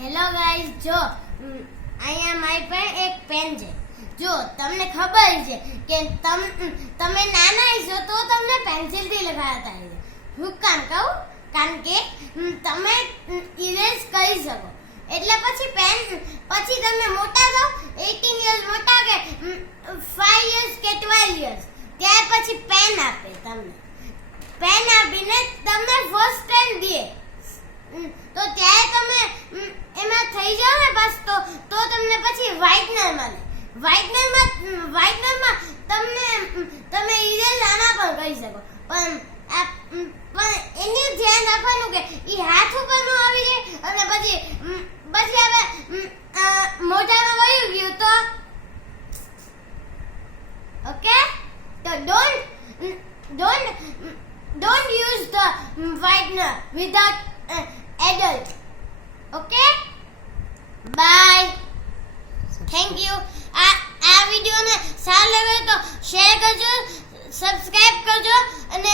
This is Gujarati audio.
હેલો ગાઈસ, જો અહીંયા મારી પાસે એક પેન છે. જો તમને ખબર છે કે તમે નાના હશો તો તમને પેન્સિલથી લખાતા હશે. હું કામ કહું? કારણ કે તમે ઇરેઝ કરી શકો. એટલે પછી તમે મોટા થાવ, 18 યર્સ મોટા કે 5 યર્સ કે 12 યર્સ, ત્યાર પછી પેન આપે તમને. પેન આપીને તમને ફર્સ્ટ ટાઈમ દે તો ત્યારે તમે એમાં થઈ જાવ ને બસ તો તમને પછી વ્હાઇટનર મળે. વ્હાઇટનરમાં તમે ઇરેઝ આના પર કરી શકો. પણ એનું ધ્યાન રાખવાનું કે એ હાથ ઉપર નો આવી જાય અને પછી હવે મોઢામાં વયું ગયું તો ઓકે. તો don't use the whitener without adult. Okay, bye, thank you. આ વિડિયો ને સારો લાગે તો શેર કરજો, સબસ્ક્રાઇબ કરજો અને